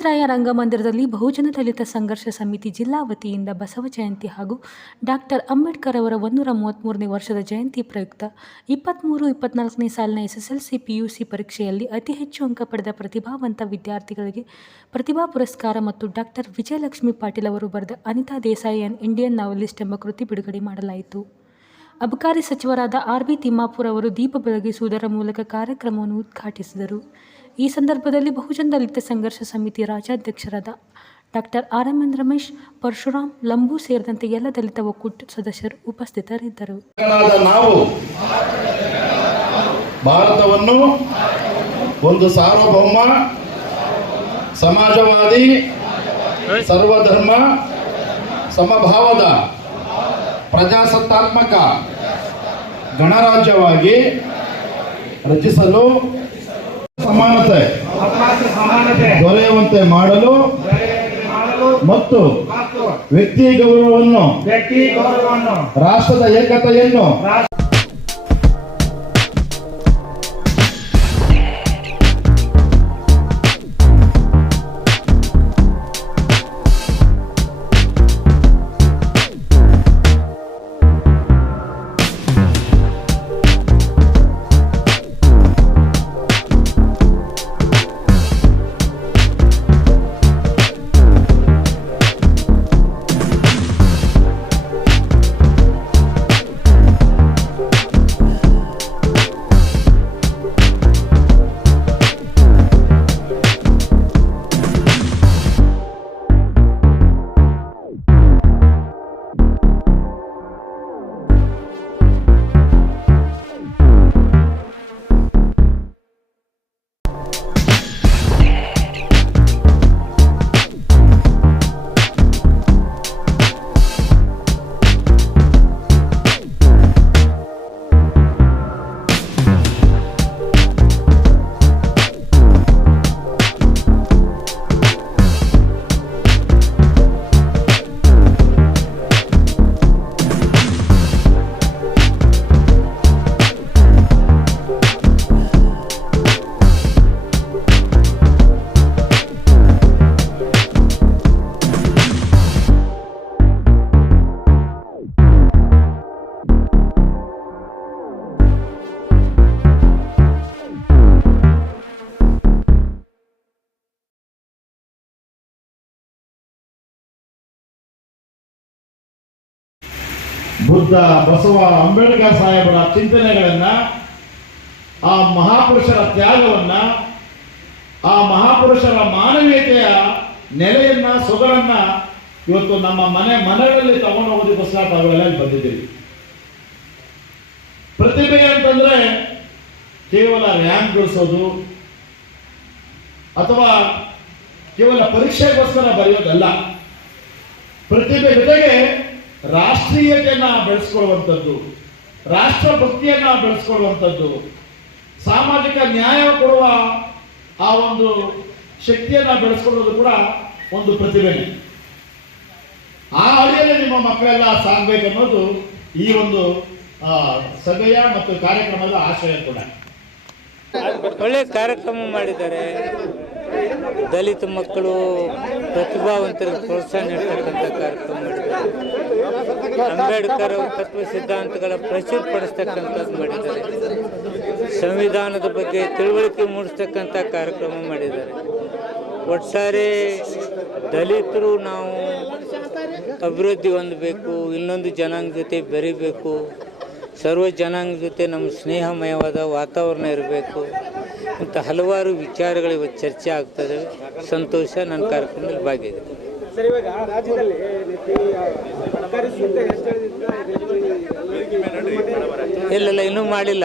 ಪಂಡಿತರಾಯ ರಂಗಮಂದಿರದಲ್ಲಿ ಬಹುಜನ ದಲಿತ ಸಂಘರ್ಷ ಸಮಿತಿ ಜಿಲ್ಲಾ ವತಿಯಿಂದ ಬಸವ ಜಯಂತಿ ಹಾಗೂ ಡಾಕ್ಟರ್ ಅಂಬೇಡ್ಕರ್ ಅವರ 133ನೇ ವರ್ಷದ ಜಯಂತಿ ಪ್ರಯುಕ್ತ 23-24ನೇ ಸಾಲಿನ SSLC PUC ಪರೀಕ್ಷೆಯಲ್ಲಿ ಅತಿ ಹೆಚ್ಚು ಅಂಕ ಪಡೆದ ಪ್ರತಿಭಾವಂತ ವಿದ್ಯಾರ್ಥಿಗಳಿಗೆ ಪ್ರತಿಭಾ ಪುರಸ್ಕಾರ ಮತ್ತು ಡಾಕ್ಟರ್ ವಿಜಯಲಕ್ಷ್ಮಿ ಪಾಟೀಲ್ ಅವರು ಬರೆದ Anita Desai on Indian novelist ಎಂಬ ಕೃತಿ ಬಿಡುಗಡೆ ಮಾಡಲಾಯಿತು. ಅಬಕಾರಿ ಸಚಿವರಾದ RB ತಿಮ್ಮಾಪುರ್ ಅವರು ದೀಪ ಬೆಳಗಿಸುವುದರ ಮೂಲಕ ಕಾರ್ಯಕ್ರಮವನ್ನು ಉದ್ಘಾಟಿಸಿದರು. ಈ ಸಂದರ್ಭದಲ್ಲಿ ಬಹುಜನ ದಲಿತ ಸಂಘರ್ಷ ಸಮಿತಿ ರಾಜ್ಯಾಧ್ಯಕ್ಷರಾದ ಡಾಕ್ಟರ್ RMN ರಮೇಶ್, ಪರಶುರಾಮ್, ಲಂಬು ಸೇರಿದಂತೆ ಎಲ್ಲ ದಲಿತ ಒಕ್ಕೂಟ ಸದಸ್ಯರು ಉಪಸ್ಥಿತರಿದ್ದರು. ನಾವು ಭಾರತವನ್ನು ಒಂದು ಸಾರ್ವಭೌಮ ಸಮಾಜವಾದಿ ಸರ್ವಧರ್ಮ ಸಮಭಾವದ ಪ್ರಜಾಸತ್ತಾತ್ಮಕ ಗಣರಾಜ್ಯವಾಗಿ ರಚಿಸಲು ಸಮಾನತೆ ದೊರೆಯುವಂತೆ ಮಾಡಲು ಮತ್ತು ವ್ಯಕ್ತಿ ಗೌರವವನ್ನು ರಾಷ್ಟ್ರದ ಏಕತೆಯನ್ನು ಬುದ್ಧ, ಬಸವ, ಅಂಬೇಡ್ಕರ್ ಸಾಹೇಬರ ಚಿಂತನೆಗಳನ್ನ, ಆ ಮಹಾಪುರುಷರ ತ್ಯಾಗವನ್ನ, ಆ ಮಹಾಪುರುಷರ ಮಾನವೀಯತೆಯ ನೆಲೆಯನ್ನ, ಸೊಗಡನ್ನ ಇವತ್ತು ನಮ್ಮ ಮನೆಗಳಲ್ಲಿ ತಗೊಂಡು ಹೋಗೋದಕ್ಕೋಸ್ಕರ ತಾವೆಲ್ಲ ಬಂದಿದ್ದೀವಿ. ಪ್ರತಿಭೆ ಅಂತಂದ್ರೆ ಕೇವಲ ರ್ಯಾಂಕ್ ಗಳಿಸೋದು ಅಥವಾ ಕೇವಲ ಪರೀಕ್ಷೆಗೋಸ್ಕರ ಬರೆಯೋದಲ್ಲ. ಪ್ರತಿಭೆ ಜೊತೆಗೆ ರಾಷ್ಟ್ರೀಯತೆಯನ್ನ ಬೆಳೆಸ್ಕೊಳ್ಳುವಂಥದ್ದು, ರಾಷ್ಟ್ರಭಕ್ತಿಯನ್ನ ಬೆಳೆಸ್ಕೊಳ್ಳುವಂಥದ್ದು, ಸಾಮಾಜಿಕ ನ್ಯಾಯ ಕೊಡುವ ಆ ಒಂದು ಶಕ್ತಿಯನ್ನ ಬೆಳೆಸ್ಕೊಳ್ಳೋದು ಕೂಡ ಒಂದು ಪ್ರತಿಭೆನೆ. ಆ ಅಡಿಯಲ್ಲಿ ನಿಮ್ಮ ಮಕ್ಕಳೆಲ್ಲ ಸಾಗಬೇಕನ್ನೋದು ಈ ಒಂದು ಸಭೆಯ ಮತ್ತು ಕಾರ್ಯಕ್ರಮದ ಆಶಯ ಕೂಡ. ಒಳ್ಳೆ ಕಾರ್ಯಕ್ರಮ ಮಾಡಿದ್ದಾರೆ. ದಲಿತ ಮಕ್ಕಳು ಪ್ರತಿಭಾವಂತರಿಗೆ ಪ್ರೋತ್ಸಾಹ ನೀಡ್ತಕ್ಕಂಥ ಕಾರ್ಯಕ್ರಮ ಮಾಡಿದ್ದಾರೆ. ಅಂಬೇಡ್ಕರ್ ಅವರ ತತ್ವ ಸಿದ್ಧಾಂತಗಳ ಪ್ರಚುರಪಡಿಸ್ತಕ್ಕಂಥದ್ದು ಮಾಡಿದ್ದಾರೆ. ಸಂವಿಧಾನದ ಬಗ್ಗೆ ತಿಳುವಳಿಕೆ ಮೂಡಿಸ್ತಕ್ಕಂಥ ಕಾರ್ಯಕ್ರಮ ಮಾಡಿದ್ದಾರೆ. ಒಟ್ಟಾರೆ ದಲಿತರು ನಾವು ಅಭಿವೃದ್ಧಿ ಹೊಂದಬೇಕು, ಇನ್ನೊಂದು ಜನಾಂಗ ಜೊತೆ ಬೆರಿಬೇಕು, ಸರ್ವ ಜನಾಂಗ ಜೊತೆ ನಮ್ಮ ಸ್ನೇಹಮಯವಾದ ವಾತಾವರಣ ಇರಬೇಕು ಅಂತ ಹಲವಾರು ವಿಚಾರಗಳು ಇವತ್ತು ಚರ್ಚೆ ಆಗ್ತದೆ. ಸಂತೋಷ, ನನ್ನ ಕಾರ್ಯಕ್ರಮದಲ್ಲಿ ಭಾಗಿಯಾಗಿದೆ. ಇಲ್ಲ ಇನ್ನೂ ಮಾಡಿಲ್ಲ.